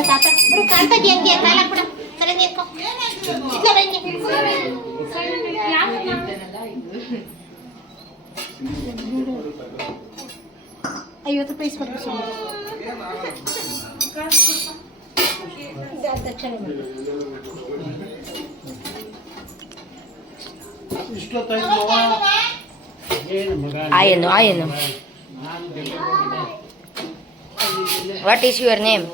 ಇಲ್ಲ ತಾತ? ಬಿಡು ಕಾಂತಕ್ಕೆ ಹೆಂಗೆ? ಕಾಲ ಬಿಡು ಸರಿ ಹೆಂಗೆ. ಐವತ್ತು ರೂಪಾಯಿ ಇಸ್ಕೊಡ್ಬೇಕು ಸುಮ್ಮನೆ ಆಯನು ayano. What is your name?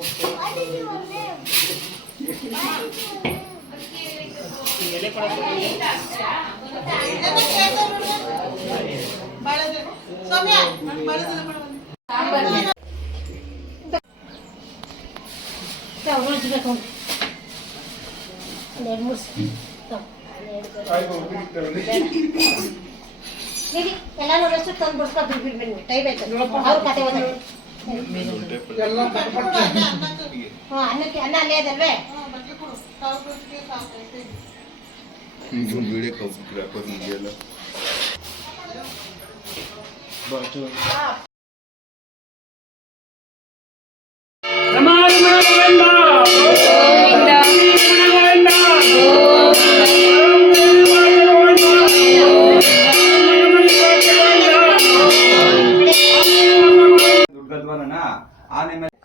ಉಳಿಸ್ಬೇಕು ಎರಡು ಮೂರು ಹೇಳಿ ಎಲ್ಲಾನು ರೆಸ್ಟ್ ತಂದು ಬಿಡ್ಸ್ಕೊತೀವಿ ಬಿಡ್ಬೇಡಿ ಟೈಮ್ ಆಯ್ತು ಅವ್ರ ಕತೆ అన్నకి అన్న లేదల్వే ఇంకో వీడియో కౌపు రాకపోతే Come on, come on, come on.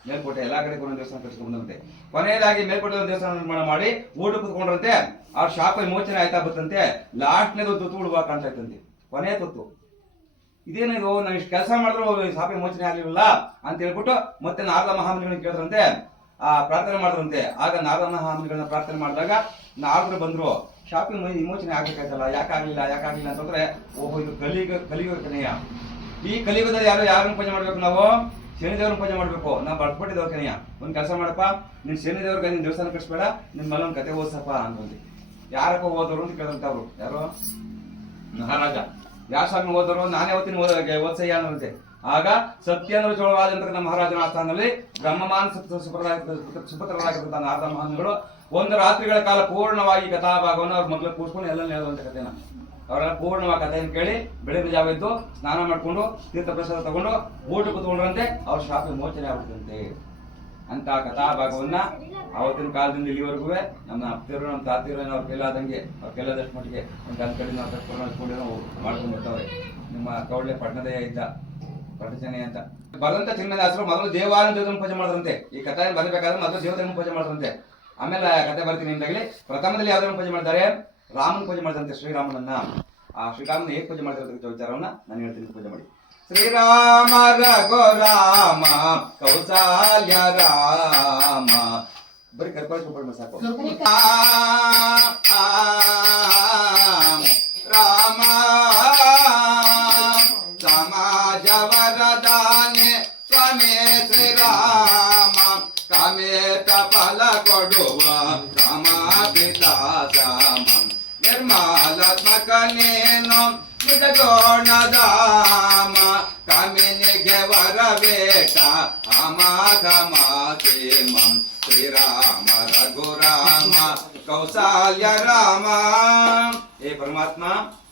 Melkote ಎಲ್ಲಾ ಕಡೆ ಒಂದೊಂದು ದೇವಸ್ಥಾನ ಕಟ್ಸ್ಕೊಂಡು ಬಂದಂತೆ. ಕೊನೆಯದಾಗಿ ಮೇಲ್ಕೋಟೆ ದೇವಸ್ಥಾನ ನಿರ್ಮಾಣ ಮಾಡಿ, ಊಟ ಕುತ್ಕೊಂಡ್ರಂತೆ, ಆ ಶಾಪ ವಿಮೋಚನೆ ಆಯ್ತಾ ಬಂತಂತೆ ಲಾಸ್ಟ್ನೇದು ತುತ್ತು ಉಳುವಾಗ ಕಾಣ್ತಾ ಇತ್ತಂತೆ ಕೊನೆ ತುತ್ತು. ಇದೇನಿದು, ನಾವು ಇಷ್ಟು ಕೆಲಸ ಮಾಡಿದ್ರು ಶಾಪ ವಿಮೋಚನೆ ಆಗಲಿಲ್ಲ ಅಂತ ಹೇಳ್ಬಿಟ್ಟು ಮತ್ತೆ ನಾರದ ಮಹಾಮುನಿಗಳನ್ನ ಕೇಳಿದ್ರಂತೆ. ಆ, ಪ್ರಾರ್ಥನೆ ಮಾಡಿದ್ರಂತೆ. ಆಗ ನಾರದ ಮಹಾಮುನಿಗಳನ್ನ ಪ್ರಾರ್ಥನೆ ಮಾಡಿದಾಗ ನಾರದ್ರು ಬಂದ್ರು ಶಾಪಿಂಗ್ ವಿಮೋ- ವಿಮೋಚನೆ ಆಗ್ಬೇಕಾಯ್ತಲ್ಲ ಯಾಕಾಗ್ಲಿಲ್ಲ ಯಾಕಾಗ್ಲಿಲ್ಲ ಅಂತಂದ್ರೆ ಓಹೋ, ಇದು ಕಲಿಯುಗ ಕಲಿಯುಗ ಕನೆಯ ಈ ಕಲಿಯುಗದಲ್ಲಿ ಯಾರು ಯಾರನ್ನು ಪೂಜೆ ಮಾಡ್ಬೇಕು ನಾವು? ಶನಿ ದೇವ್ರನ್ನ ಪೂಜೆ ಮಾಡ್ಬೇಕು. ನಾ ಬರ್ದ್ಬಿಟ್ಟಿದ್ದೇವೆ ಕನೆಯ ಒಂದು ಕೆಲಸ ಮಾಡಪ್ಪ. ನಿನ್ ಶನಿ ದೇವ್ರಿಗೆ ನಿನ್ ದೇವಸ್ಥಾನ ಕಟ್ಸ್ಬೇಡ, ನಿನ್ ಮಲ ಒಂದ್ ಕತೆ ಓದ್ಸಪ್ಪ ಅಂತಂದು ಯಾರಪ್ಪ ಓದೋರು ಅಂತ ಕೇಳಂತ ಅವರು. ಯಾರು? ಮಹಾರಾಜ. ಯಾರ ಸ್ವಾಮಿ ಓದೋರು ನಾನೇ ಓದ್ತೀನಿ, ಓದ ಓದ್ಸಯ್ಯ ಅನ್ನಂತೆ ಆಗ ಸತ್ಯೇಂದ್ರ ಚೋಳರಾಜ ನಮ್ಮ ಮಹಾರಾಜನ ಆಸ್ಥಾನದಲ್ಲಿ ಬ್ರಹ್ಮಮಾನ್ ಸುಪುತ್ರರಾಗಿರ್ತಂತ ನಾರದ ಮಹಾನ್ಗಳು ಒಂದು ರಾತ್ರಿಗಳ ಕಾಲ ಪೂರ್ಣವಾಗಿ ಕಥಾಭಾಗವನ್ನು ಅವ್ರ ಮಗ್ಳು ಕೂರ್ಸ್ಕೊಂಡು ಎಲ್ಲ ಹೇಳುವಂತ ಕಥೆನ. ಅವರೆಲ್ಲ ಪೂರ್ಣವಾಗಿ ಕಥೆಯನ್ನು ಕೇಳಿ ಬೆಳಗಿನ ಜಾವ ಇದ್ದು ಸ್ನಾನ ಮಾಡ್ಕೊಂಡು ತೀರ್ಥ ಪ್ರಸಾದ ತಗೊಂಡು ಊಟ ಕೂತ್ಕೊಂಡ್ರಂತೆ ಅವ್ರ ಶಾಪ ಮೋಚನೆ ಆಗ್ಬಿಡ್ತಂತೆ. ಅಂತ ಕಥಾಭಾಗವನ್ನ ಅವತ್ತಿನ ಕಾಲದಿಂದ ಇಲ್ಲಿವರೆಗೂ ನಮ್ಮ ಅಪ್ತಿರು ನಮ್ಮ ತಾತಿರು ಅವ್ರ ಕೈಲಾದಂಗೆ ಅವ್ರ ಕೈಲಾದಷ್ಟು ಮಟ್ಟಿಗೆ ಒಂದು ಗಂಧ ಕಡೆ ನಾವು ನಾವು ಮಾಡ್ಕೊಂಡು ಬರ್ತಾವೆ ನಿಮ್ಮ ಕೌಳ್ಳೆ ಪಟ್ಟಣದೇ ಇದ್ದ ಪಟ್ಟಚನೆ ಅಂತ. ಬದಂತ ಚಿನ್ನದಾಸರು ಮೊದಲು ದೇವರನ್ನ ಪೂಜೆ ಮಾಡಿದ್ರಂತೆ. ಈ ಕಥೆ ಬರಬೇಕಾದ್ರೆ ಮೊದಲು ದೇವತೆಯನ್ನು ಪೂಜೆ ಮಾಡಿದ್ರಂತೆ. ಆಮೇಲೆ ಕಥೆ ಬರ್ತೀನಿ ಅಂತಾಗಲಿ ಪ್ರಥಮದಲ್ಲಿ ಯಾವ್ದನ್ನು ಪೂಜೆ ಮಾಡ್ತಾರೆ? ರಾಮನ್ ಪೂಜೆ ಮಾಡಿದಂತೆ ಶ್ರೀರಾಮನನ್ನ ಆ ಶ್ರೀರಾಮನ ಹೇಗೆ ಪೂಜೆ ಮಾಡಿದ್ರೆ ವಿಚಾರವನ್ನ ನಾನು ಹೇಳ್ತೀನಿ ಪೂಜೆ ಮಾಡಿ ಶ್ರೀರಾಮ ರಘುರಾಮ ಕೌಸಲ್ಯ ರಾಮ ಬರೀ ಕರ್ಕೊಂಡು ಸಾಕು ಆ, ಆ, ರಾಮ ಸಮಾಜ ವರದಾನೆ ಸ್ವಾಮಿ ಶ್ರೀರಾಮ ಕಾಮೇತ ಫಲ ಕೊಡುವ ನಿರ್ಮಲಾತ್ಮಕ ನೇನು ನಿಜಗೋಣದಾಮ ಕಾಮಿನಿಗೆ ವರವೇಟ ಅಮಾಘ ಮಾಧೇಮಂ ಶ್ರೀರಾಮ ರಘುರಾಮ ಕೌಸಲ್ಯ ರಾಮ ಏ ಪರಮಾತ್ಮ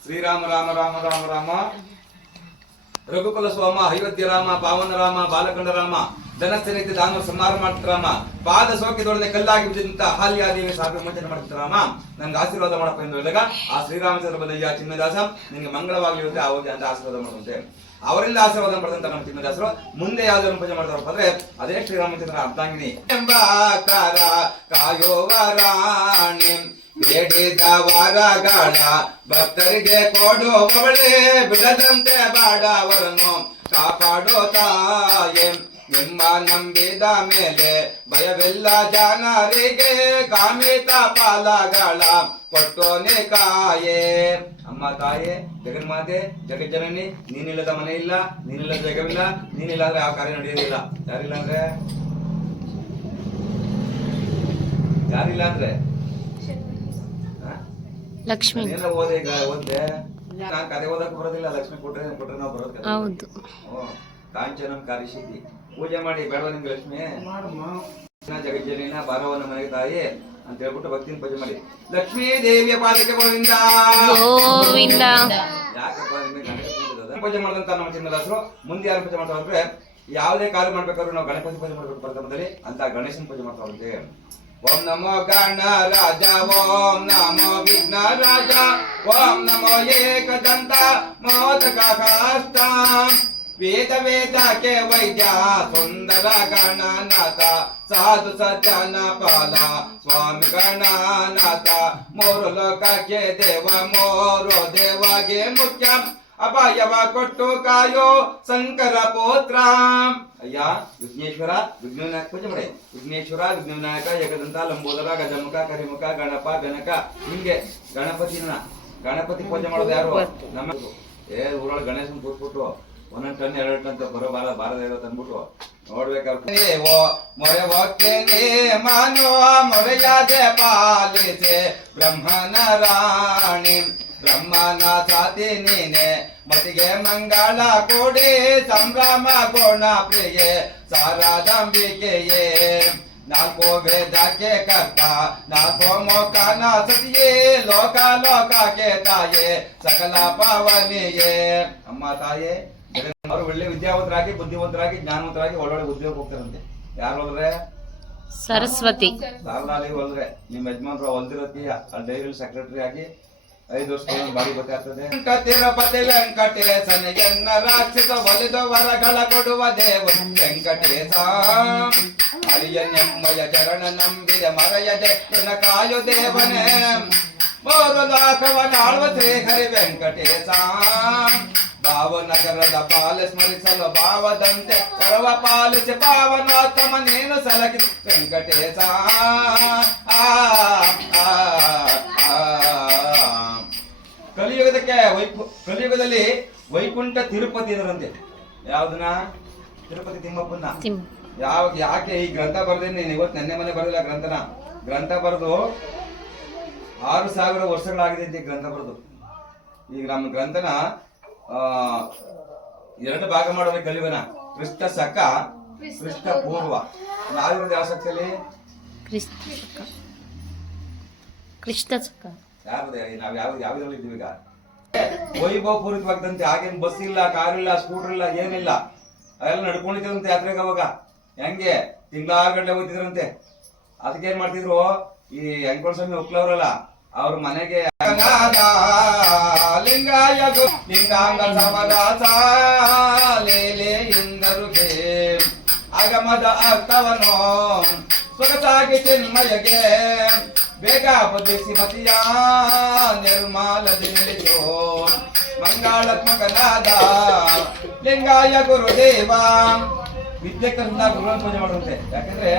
ಶ್ರೀರಾಮ ರಾಮ ರಾಮ ರಾಮ ರಾಮ ರಘುಕುಲ ಸ್ವಾಮ ಅಯೋಧ್ಯ ರಾಮ, ಪಾವನ ರಾಮ, ಬಾಲಕಂಡ ರಾಮ ಧನಸ್ಥನಿದ್ದ ದಾನ ಸಂಹಾರ ಮಾಡ್ತಿದ್ದ ರಾಮ, ಪಾದ ಸೋಕಿದೊಡನೆ ಕಲ್ಲಾಗಿ ಬಿದ್ದಂತ ಹಾಲ್ಯಾದೇವಿ ಸಾಕು ಮುಂಚೆ ಮಾಡ್ತಿದ್ದ ರಾಮ. ನಂಗೆ ಆಶೀರ್ವಾದ ಮಾಡಪ್ಪ ಎಂದು ಹೇಳಿದಾಗ ಆ ಶ್ರೀರಾಮಚಂದ್ರ ಬಂದಯ್ಯ ಚಿನ್ನದಾಸ ನಿಮಗೆ ಮಂಗಳವಾಗಲಿ ಅಂತ ಅಂತ ಆಶೀರ್ವಾದ ಮಾಡುವಂತೆ. ಅವರಿಂದ ಆಶೀರ್ವಾದ ಪಡೆದಂತ ನಮ್ಮ ಚಿನ್ನದಾಸರು, ಮುಂದೆ ಯಾವ್ದಾದ್ರು ಪೂಜೆ ಮಾಡ್ತಾರಪ್ಪ ಅಂದ್ರೆ, ಅದೇ ಶ್ರೀರಾಮಚಂದ್ರ ಅರ್ಧಾಂಗಿನಿ. ಎಂಬ ಕಾಯೋವರಾಣಿ ವರಗಳ ಭಕ್ತರಿಗೆ ಕೊಡುವವಳೆ, ಬಿಡದಂತೆ ಬಾಡವರನ್ನು ಕಾಪಾಡೋ ತಾಯೆ. ನಿಮ್ಮ ನಂಬಿದ ಮೇಲೆ ಭಯವಿಲ್ಲ ಜನರಿಗೆ, ಕಾಮಿತ ಪಾಲಗಳ ಕೊಟ್ಟೋನೆ ಕಾಯೆ. ಅಮ್ಮ, ತಾಯೇ ಜಗನ್ಮಾತೆ ಜಗಜ್ಜನನಿ, ನೀನಿಲ್ಲದ ಮನೆ ಇಲ್ಲ, ನೀನಿಲ್ಲದ ಜಗವಿಲ್ಲ ನೀನಿಲ್ಲ ಅಂದ್ರೆ ಆ ಕಾರ್ಯ ನಡೆಯೋದಿಲ್ಲ ಯಾರಿಲ್ಲ ಅಂದ್ರೆ? ಯಾರಿಲ್ಲ ಅಂದ್ರೆ ಹಾ? ಲಕ್ಷ್ಮಿ ನೀನು ಓದಿ ಈಗ ಓದ್ದೆ ನಾನ್ ಕತೆ ಓದಕ್ ಬರೋದಿಲ್ಲ ಲಕ್ಷ್ಮಿ ಕೊಟ್ರೆ ಕೊಟ್ರೆ ನಾವು ಬರೋದ್ ಕತೆ. ಹೌದು. ಕಾಂಚನಂ ಕಾರಿಸಿದ್ದಿ ಪೂಜೆ ಮಾಡಿ ಬೇಡವಾ ನಿಮ್ಗೆ ಲಕ್ಷ್ಮಿ? ಜಗಜ್ಜನಿನ ಬಾರವನ ಮನೆಗೆ ತಾಯಿ ಅಂತ ಹೇಳ್ಬಿಟ್ಟು ಭಕ್ತಿನ ಪೂಜೆ ಮಾಡಿ. ಲಕ್ಷ್ಮೀ ದೇವಿಯ ಪಾದಕ್ಕೆ ಗೋವಿಂದ. ಗೋವಿಂದ. ಯಾಕಪ್ಪ ನಿಮಗೆ ಪೂಜೆ ಮಾಡಿದಂತ ನಮ್ಮ ಚಿನ್ನದಾಸರು ಮುಂದೆ ಯಾರು ಪೂಜೆ ಮಾಡ್ತಾರೆ ಅಂದ್ರೆ ಯಾವುದೇ ಕಾರ್ಯ ಮಾಡ್ಬೇಕಾದ್ರೂ ನಾವು ಗಣಪತಿ ಪೂಜೆ ಮಾಡ್ಬೇಕು ಪ್ರಥಮದಲ್ಲಿ ಅಂತ ಗಣೇಶನ ಪೂಜೆ ಮಾಡ್ತಾರಂತೆ. ಓಂ ನಮೋ ಗಣ ರಾಜ ಓಂ ನಮೋ ವಿಘ್ನ ರಾಜ ಓಂ ನಮೋ ಏಕದಂತ ಮೋದಕ ಕಾಷ್ಟ ವೇದ ವೇದಕ್ಕೆ ವೈದ್ಯ ಸುಂದರ ಗಣನಾಥ ಸಾಧು ಸಜ್ಜನ ಪಾಲ ಸ್ವಾಮಿ ಗಣನಾಥ ಮೂರು ಲೋಕಕ್ಕೆ ದೇವ ಮೂರು ದೇವಗೆ ಮುಖ್ಯ ಅಪಾಯವ ಕೊಟ್ಟು ಕಾಯೋ ಶಂಕರ ಪೋತ್ರ ಅಯ್ಯ, ವಿಘ್ನೇಶ್ವರ, ವಿಘ್ನವಿನಾಯಕ ಪೂಜೆ ಮಾಡಿ. ವಿಘ್ನೇಶ್ವರ, ವಿಘ್ನವಿನಾಯಕ, ಏಕದಂತ, ಲಂಬೋದರ, ಗಜಮುಖ, ಕರಿಮುಖ, ಗಣಪ ಗಣಕ ಹಿಂಗೆ ಗಣಪತಿನ, ಗಣಪತಿ ಪೂಜೆ ಮಾಡೋದು ಯಾರು? ನಮ್ಮ ಏ, ಊರೊಳಗೆ ಗಣೇಶನ್ ಕೂತ್ಬಿಟ್ಟು ಒಂದೊಂದ್ ಟನ್ ಎರಡು ಟನ್ ಬರೋ ಬಾರ ಬಾರದ ಇರೋ ತಂದ್ಬಿಟ್ಟು ನೋಡ್ಬೇಕಾದ್ರೆ ಮೊರೆ ಹೋಗ್ತೇನೆ ಮಾನೋ ಮೊರೆಯಾದೆ ಪಾಲಿಸೆ ಬ್ರಹ್ಮನ ರಾಣಿ. ಬ್ರಹ್ಮನ ಸಾತಿ ನೀನೆ ಮತಿಗೆ ಮಂಗಳ ಕೊಡಿ ಸಂಭ್ರಮ ಗೋಣ ಪ್ರಿಯೆ ಸಾರಾದಂಬಿಕೆಯೇ. ನಾಲ್ಕು ವೇದಕ್ಕೆ ಕರ್ತ ನಾಲ್ಕು ಮೋಕನ ಸತಿಯೇ ಲೋಕ ಲೋಕಕ್ಕೆ ತಾಯೇ ಸಕಲ ಪಾವನಿಯೇ. ಅಮ್ಮ ತಾಯೇ ಅವರು ಒಳ್ಳೆ ವಿದ್ಯಾವಂತರಾಗಿ ಬುದ್ಧಿವಂತರಾಗಿ ಜ್ಞಾನವಂತರಾಗಿ ಒಳ್ಳೊಳ್ಳೆ ಉದ್ಯೋಗ ಹೋಗ್ತಾರಂತೆ. ಯಾರು ಹೋದ್ರೆ? ಸರಸ್ವತಿ. ಸಾಲಾಲಿ ಹೋದ್ರೆ. ನಿಮ್ಮ ಯಜಮಾನ್ರು ಹೊಲ್ದಿರತಿ ಡೈರಿ ಸೆಕ್ರೆಟರಿ ಆಗಿ ಐದು ವರ್ಷ ಬಾಡಿ ಗೊತ್ತಾಗ್ತದೆ ತಿರುಪತಿ ವೆಂಕಟೇಶನ ಎನ್ನ ರಾಕ್ಷಸ ಒಲಿದ ವರಗಳ ಕೊಡುವ ದೇವ ವೆಂಕಟೇಶ ಹರಿಯ ನೆಮ್ಮಯ ಚರಣ ನಂಬಿದ ಮರೆಯದೆ ನನ್ನ ಕಾಯು ದೇವನೇ ಮೂರು ದಾಖವನ ಆಳ್ವ ಶ್ರೀ ಹರಿ ವೆಂಕಟೇಶ ಭಾವನಗರದ ಬಾಲ ಸ್ಮರಿಸಲು ಭಾವದಂತೆ ಸರ್ವ ಪಾಲಿಸಿ ಪಾವನೋತ್ತಮ ನೀನು ಸಲಗಿ ವೆಂಕಟೇಶ ಆ, ವೈಕು ಕಲಿಯುಗದಲ್ಲಿ ವೈಕುಂಠ ತಿರುಪತಿ ಇದರಂತೆ. ಯಾವ್ದನ್ನ? ತಿರುಪತಿ ತಿಮ್ಮಪ್ಪನ ತಿಮ್ ಯಾವ ಯಾಕೆ ಈ ಗ್ರಂಥ ಬರ್ದೇನೆ ನೀನು? ಇವತ್ತು ನೆನ್ನೆ ಮನೆ ಬರೆದಿಲ್ಲ ಗ್ರಂಥನ. ಗ್ರಂಥ ಬರೆದು ಆರು ಸಾವಿರ ವರ್ಷಗಳಾಗಿದೆ ಅಂತ ಈ ಗ್ರಂಥ ಬರೆದು. ಈಗ ನಮ್ಮ ಗ್ರಂಥನ ಆ, ಎರಡು ಭಾಗ ಮಾಡೋದಕ್ಕೆ ಕಲಿವನ ಕ್ರಿಸ್ತ ಸಕ ಕ್ರಿಸ್ತ ಪೂರ್ವ. ನಾವಿರೋದು ಯಾವ ಸಕ್ಕಲ್ಲಿ ಕ್ರಿಸ್ತ ಸುಖ. ಕೃಷ್ಣ ಸಕ ನಾವ್ ಯಾವ ಯಾವ್ದ್ರಲ್ಲಿ ಇದ್ದೀವಿ ಈಗ? ವೈಭವ ಪೂರಿತವಾಗದಂತೆ ಆಗೇನ್ ಬಸ್ ಇಲ್ಲ ಕಾರ್ ಇಲ್ಲ ಸ್ಕೂಟರ್ ಇಲ್ಲ, ಏನಿಲ್ಲ. ಅದೆಲ್ಲ ನಡ್ಕೊಂಡಿದ್ರಂತೆ ಯಾತ್ರೆಗೆ ಅವಾಗ. ಹೆಂಗೆ? ತಿಂಗಳಾಗಡ್ಲೆ ಹೋಗ್ತಿದ್ರಂತೆ. ಅದಕ್ಕೆ ಏನ್ ಮಾಡ್ತಿದ್ರು? ಈ ವೆಂಕಟ ಸ್ವಾಮಿ ಒಕ್ಲವ್ರಲ್ಲ ಅವ್ರ ಮನೆಗೆ ಅರ್ಥವನ್ನು ಲಿಂಗಾಂಗ ಸಮರಾಸ ಲೇಲೆ ಎಂದರುಗೆ ಆಗಮದ ಸೊಗಸಾಗಿ ಚಿನ್ಮಯಗೆ. ಬೇಗ ಬದಿಸಿ ಮತಿಯ ನಿರ್ಮಾಲದಿ ನಿಲ್ಲಿಸು ಮಂಗಳಾತ್ಮಕನಾದ ಲಿಂಗಾಯ ಗುರುದೇವ. ವಿದ್ಯೆ ಕಲಿತ ಗುರುಗಳ ಪೂಜೆ ಮಾಡುವಂತೆ. ಯಾಕಂದ್ರೆ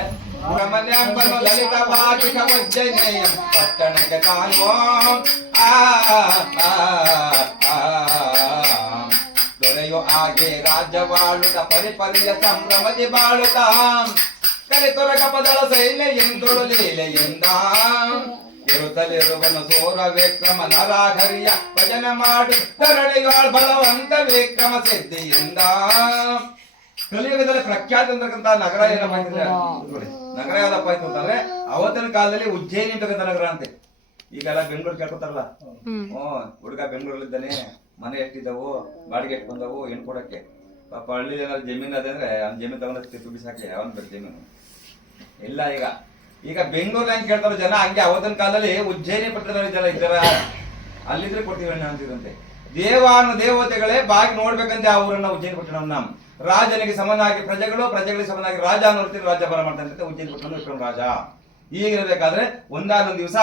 ಬ್ರಹ್ಮಣ್ಯಂಬನು ಲಲಿತವಾಗಿ ಕವಜ್ಜನೇಯ ಪಟ್ಟಣಕ್ಕೆ ಆ, ಆ, ದೊರೆಯು ಹಾಗೆ ರಾಜ್ಯವಾಳುತ್ತ ಪರಿಪರಿಯ ಸಂಭ್ರಮದಿ ಬಾಳುತ್ತ. ಕರೆ ತೊರಗ ಪದಳ ಸೈಲೆ ಎಂದೊಳು ಲೀಲೆ ಎಂದ. ಇರುತ್ತಲಿರುವನು ಸೋರ ವಿಕ್ರಮ ನರಾಧರಿಯ ಭಜನ ಮಾಡಿ ತರಳಿಗಾಳ್ ಬಲವಂತ ವಿಕ್ರಮ ಸಿದ್ಧಿಯಿಂದ ಕಲಿಯುಗದಲ್ಲಿ ಪ್ರಖ್ಯಾತ ಅಂತಕ್ಕಂತ ನಗರ ಏನಪ್ಪ ಅಂತಂದ್ರೆ ನಗರ ಯಾವ್ದಪ್ಪ ಆಯ್ತು ಅಂತಂದ್ರೆ ಅವತ್ತಿನ ಕಾಲದಲ್ಲಿ ಉಜ್ಜಯಿನಿ ಅಂತಕ್ಕಂಥ ನಗರ ಅಂತೆ. ಈಗೆಲ್ಲ ಬೆಂಗಳೂರು ಕೇಳ್ಕೊತಾರಲ್ಲ? ಹ್ಮ್. ಹ್ಮ್ ಹುಡುಗ ಬೆಂಗಳೂರಲ್ಲಿದ್ದಾನೆ. ಮನೆ ಎಷ್ಟಿದ್ದಾವು ಬಾಡಿಗೆ ಎಷ್ಟು ಬಂದವು ಏನು ಕೊಡಕ್ಕೆ? ಪಾಪ ಹಳ್ಳಿ ಏನಾದ್ರು ಜಮೀನ್ ಅದೇ ಅಂದ್ರೆ ಅವ್ನ ಜಮೀನ್ ತಗೊಂಡು ದುಡ್ಡು ಸಾಕಿ ಅವನ್ ಬೇಕು ಜಮೀನು? ಇಲ್ಲ ಈಗ. ಈಗ ಬೆಂಗಳೂರಲ್ಲಿ ಹೆಂಗ್ ಕೇಳ್ತಾರೋ ಜನ, ಹಂಗೆ ಅವತ್ತಿನ ಕಾಲದಲ್ಲಿ ಉಜ್ಜಯಿನಿ ಪಟ್ಟದಲ್ಲಿ ಜನ ಇದ್ದಾರ? ಅಲ್ಲಿದ್ರೆ ಕೊಡ್ತೀವಿ ಅಣ್ಣ ಅಂತಿದಂತೆ ದೇವಾನು ದೇವತೆಗಳೇ ಬಾಗಿ ನೋಡ್ಬೇಕಂತೆ ಆ ಊರನ್ನ, ಉಜ್ಜಯಿನಿ ಪಟ್ಟಣವನ್ನ. ರಾಜನಿಗೆ ಸಮನಾಗಿ ಪ್ರಜೆಗಳು, ಪ್ರಜೆಗಳಿಗೆ ಸಮನಾಗಿ ರಾಜ ನೋಡ್ತೀನಿ ರಾಜ್ಯ ಬರ ಮಾಡ್ತಾನೆ ಉಜ್ಜಯಿನಿ ಪಟ್ಟಣ ವಿಕ್ರಮ ರಾಜ. ಈಗಿರಬೇಕಾದ್ರೆ ಒಂದಾನೊಂದು ದಿವಸ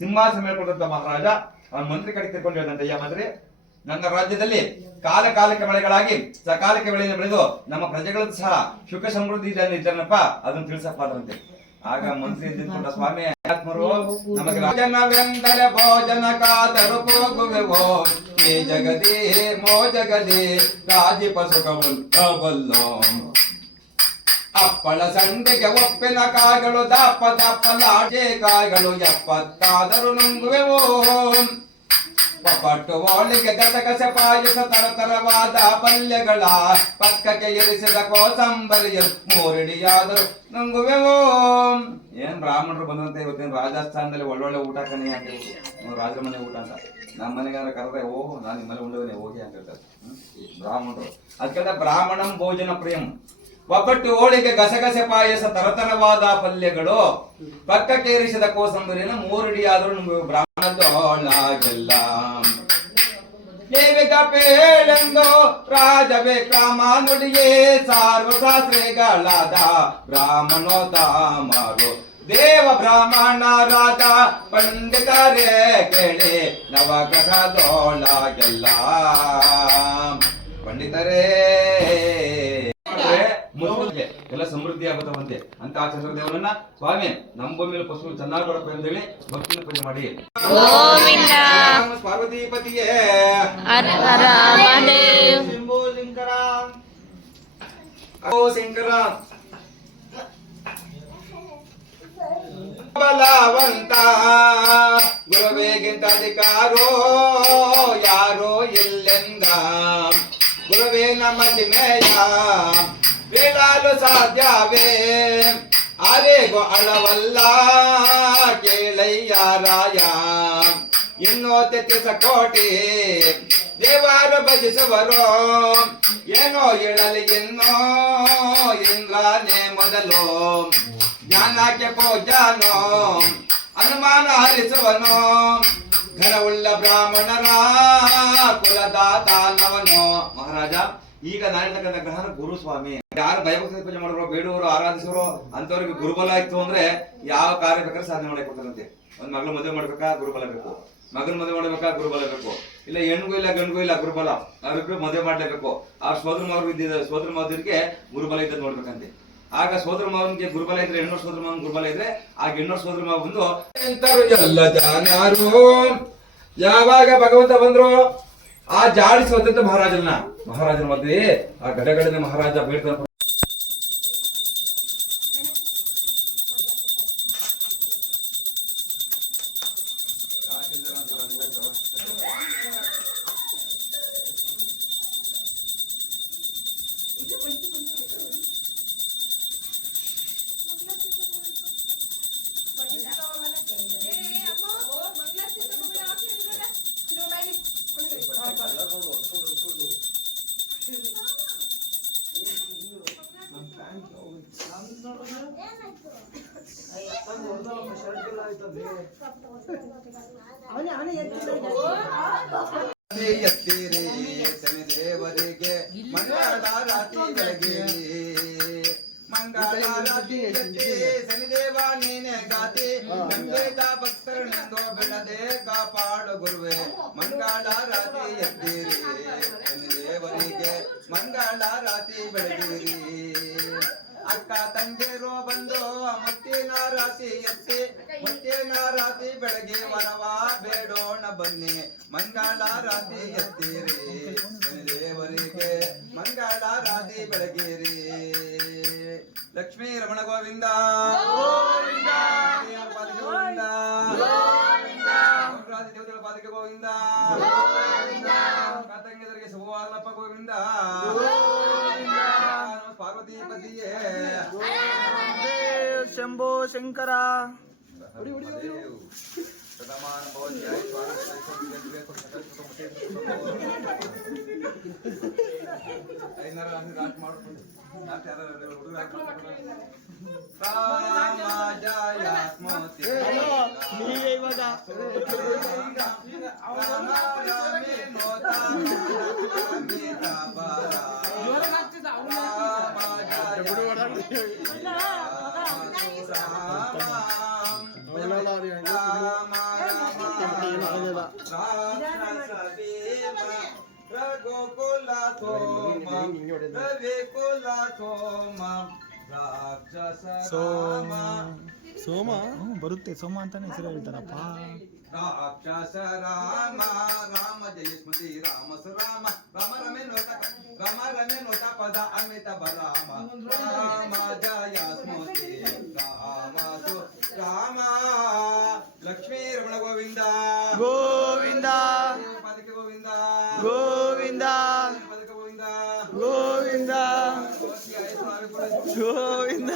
ಸಿಂಹಾಸನ ಮೇಲ್ಕೊಂಡಂತ ಮಹಾರಾಜ. ಅವನ ಮಂತ್ರಿ ಕಡೆ ತಿರ್ಕೊಂಡು ಹೇಳ್ದಂತೆ ಅಯ್ಯ ಮಂತ್ರಿ ನನ್ನ ರಾಜ್ಯದಲ್ಲಿ ಕಾಲ ಕಾಲಕ್ಕೆ ಮಳೆಗಳಾಗಿ, ಸಕಾಲಕ್ಕೆ ಬೆಳೆಯನ್ನು ಬೆಳೆದು ನಮ್ಮ ಪ್ರಜೆಗಳದ್ದು ಸಹ ಸುಖ ಸಮೃದ್ಧಿ ಇದ್ದಾನಪ್ಪ, ಅದನ್ನ ತಿಳಿಸಪ್ಪ ಅದ್ರಂತೆ ಆಗ ಮಂತ್ರಿ ಇದ್ದಿದ್ದ ಸ್ವಾಮಿ ನಮಗೆ ರಾಜನವೆಂದರೆ ಭೋಜನ ಕಾದರು ಹೋಗುವೆವೋ ಈ ಜಗದಿ ಮೋ ಜಗದಿ ರಾಜಿ ಸುಖವುಂಟಬಲ್ಲೋ ಅಪ್ಪಳ ಸಂಡಿಗೆ ಒಪ್ಪಿನ ಕಾಗಳು ದಪ್ಪ ದಪ್ಪ ಲಾಟೆ ಕಾಗಳು, ಎಪ್ಪತ್ತಾದರೂ ನುಂಗುವೆವೋ ಪಪಟ್ಟು ಓಳಿಗೆ ಗಸಗಸೆ ಪಾಯಸ ತರತರವಾದ ಪಲ್ಯಗಳ ಪಕ್ಕಕ್ಕೆ ಇರಿಸಿದ ಕೋಸಂಬರಿಯ ಮೂರಿಡಿಯಾದರು. ನಂಗುವೆವೋ ಏನ್ ಬ್ರಾಹ್ಮಣರು ಬಂದಂತೆ ಇವತ್ತಿನ ರಾಜಸ್ಥಾನದಲ್ಲಿ ಒಳ್ಳೊಳ್ಳೆ ಊಟ ಕಣಿ ಅಂತ ರಾಜರ ಮನೆ ಊಟ ಅಂತ. ನಮ್ಮ ಮನೆಗಾರ ಕರೆದ್ರೆ, ಓ, ನಾನು ನಿಮ್ಮಲ್ಲಿ ಉಂಡವನೇ, ಹೋಗಿ ಅಂತ ಹೇಳ್ತಾರೆ. ಬ್ರಾಹ್ಮಣರು. ಅದಕ್ಕೆ ಬ್ರಾಹ್ಮಣಂ ಭೋಜನ ಪ್ರಿಯಂ. ಒಬ್ಬಟ್ಟು ಹೋಳಿಗೆ ಗಸಗಸೆ ಪಾಯಸ ತರತರವಾದ ಪಲ್ಯಗಳು. ಪಕ್ಕಕ್ಕೇರಿಸಿದ ಕೋಸಂಬರಿನ ಮೂರಡಿಯಾದರೂ ನಿಮಗೆ ಬ್ರಾಹ್ಮಣದೊಳಗೆಲ್ಲ ದೇವಿಕ ಪೇಳೆಂದು ರಾಜವೇ ಕಾಮ ನುಡಿಯೇ ಸಾರ್ವಶಾಸ್ತ್ರಿಗಳಾದ ಬ್ರಾಹ್ಮಣೋತ್ತಮರು ದೇವ ಬ್ರಾಹ್ಮಣ ರಾಜ ಪಂಡಿತರೇ ಕೇಳಿ ನವಗ್ರಹದೊಳಗೆಲ್ಲ ಪಂಡಿತರೇ ಮಾಡ್ರೆ ಮುಸ್ಲಿಮ್ಗೆ ಎಲ್ಲ ಸಮೃದ್ಧಿ ಆಗುತ್ತವಂತೆ. ಅಂತ ಆ ಚಂದ್ರದೇವರನ್ನ ಸ್ವಾಮಿ ನಮ್ಮ ಮೇಲೆ ಪಶು ಚೆನ್ನಾಗಿ ಕೊಡಪ್ಪ ಅಂತ ಹೇಳಿ ಭಕ್ತಿನ ಪೂಜೆ ಮಾಡಿ. ಪಾರ್ವತಿಪತಿಗೆ ಶಂಭೋ ಶಂಕರ. ಓ ಶಂಕರ. ಬಲವಂತ. ಗುರುವೇಗಿಂತ ಅಧಿಕಾರೋ ಯಾರೋ ಇಲ್ಲೆಂದ ಗುರುವೇ ನಮ್ಮ ಕಿಮೆಯ ಬೀಳಲು ಸಾಧ್ಯವೇ? ಅರೆಗೋ ಅಳವಲ್ಲ ಕೇಳಯ್ಯಾರಾಯ ಇನ್ನೋ ತೆತ್ತಿಸ ಕೋಟಿ ದೇವಾರ ಭಜಿಸುವರು. ಏನೋ ಹೇಳಲಿ ಇನ್ನೋ, ಇಂದ್ರನೇ ಮೊದಲು. ಜ್ಞಾನಕ್ಕೆ ಪೂಜಾನೋ ಅನುಮಾನ ಹರಿಸುವನು. ಘನವುಳ್ಳ ಬ್ರಾಹ್ಮಣರ ಕುಲದ ದಾನವನು ಮಹಾರಾಜ ಈಗ ನಾನಿರ್ತಕ್ಕಂಥ ಗ್ರಹಣ ಗುರು ಸ್ವಾಮಿ. ಯಾರು ಭಯಭಕ್ತಿ ಪೂಜೆ ಮಾಡೋರು ಬೇಡುವರು ಆರಾಧಿಸೋರು ಅಂತವ್ರಿಗೆ ಗುರುಬಲ ಇತ್ತು ಅಂದ್ರೆ ಯಾವ ಕಾರ್ಯ ಬೇಕಾದ್ರೆ ಸಾಧನೆ ಮಾಡಕ್ ಕೊಡ್ತಾರಂತೆ. ಒಂದ್ ಮಗಳು ಮದುವೆ ಮಾಡ್ಬೇಕಾ, ಗುರುಬಲ ಬೇಕು. ಮಗನ ಮದುವೆ ಮಾಡ್ಬೇಕಾ, ಗುರುಬಲ ಬೇಕು. ಇಲ್ಲ ಹೆಣ್ಗೂ ಇಲ್ಲ, ಗಂಡ್ಗೂ ಇಲ್ಲ, ಗುರುಬಲ. ಅವ್ರಿಬ್ರು ಮದುವೆ ಮಾಡ್ಲೇಬೇಕು. ಆ ಸೋದರ ಮಗರು ಇದ್ದಿದ್ದ, ಸೋದರ ಗುರುಬಲ ಇದ್ದ ನೋಡ್ಬೇಕಂತೆ. ಆಗ ಸೋದರ ಮಾವನಿಗೆ ಗುರುಬಲ ಇದ್ರೆ, ಹೆಣ್ಣು ಸೋದರ ಮಾವನ್ ಗುರುಬಲ ಇದ್ರೆ, ಆಗ ಹೆಣ್ಣು ಸೋದರ ಮಾವ ಬಂದು ಯಾವಾಗ ಭಗವಂತ ಬಂದ್ರು? ಆ ಜಾಡಿಸುವಂತ ಮಹಾರಾಜನ. ಮಹಾರಾಜನ ಮಧ್ಯೆ ಆ ಗಡಗಡನೆ ಮಹಾರಾಜ ಬೇಡ್ತಾನೆ ಎತ್ತಿರಿ ಶನಿ ಬನ್ನಿ ಮಂಗಳ ರಾತಿ ಎತ್ತಿರಿ ದೇವರಿಗೆ ಮಂಗಳ ರಾತಿ ಬೆಳಗಿರಿ ಲಕ್ಷ್ಮೀ ರಮಣ ಗೋವಿಂದ ಗೋವಿಂದ ಗೋವಿಂದ ತಂಗಿದರಿಗೆ ಶುಭವಾಗಲಪ್ಪ ಗೋವಿಂದ ಪಾರ್ವತಿ ಪತಿಯೇ ದೇವ್ ಶಂಭೋ ಶಂಕರ ಶತಮಾನ ಭವತಿ ಐನರ ರಾಟ್ ಮಾಡ್ಕೊಂಡು ರಾಟ್ ಯಾರು ಹುಡುಗ ರಾಮ ಜಯ ಸ್ಮೃತಿ ನೀವೇ ಇವಾಗ ರಾಮ ರಾಮೇ ನೋತಾ ರಾಮಿತ ಬರ ರಾಮ ಸೋಮ ರಾಮ ಸೋಮ ಹ್ಮ್, ಬರುತ್ತೆ ಸೋಮ ಅಂತಾನೆ ಹೆಸರು ಹೇಳ್ತಾರಪ್ಪ ರಾಕ್ಷಸ ರಾಮ ರಾಮ ಜಯ ಸ್ಮೃತಿ ರಾಮ ಸುರಾಮ ರಾಮ ರಮೆ ನೋಟ ರಾಮ ರಮೆ ನೋಟ ಪದ ಅಮಿತ ಬರಾಮ ರಾಮ ಜಯ ಸ್ಮೃತಿ ರಾಮ ಸು ರಾಮ ಲಕ್ಷ್ಮೀ ರಮಣ ಗೋವಿಂದ ಗೋವಿಂದ ಪದಕ ಗೋವಿಂದ ಗೋವಿಂದ ಗೋವಿಂದ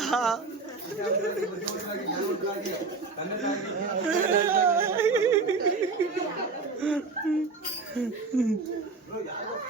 ಕನ್ನಡ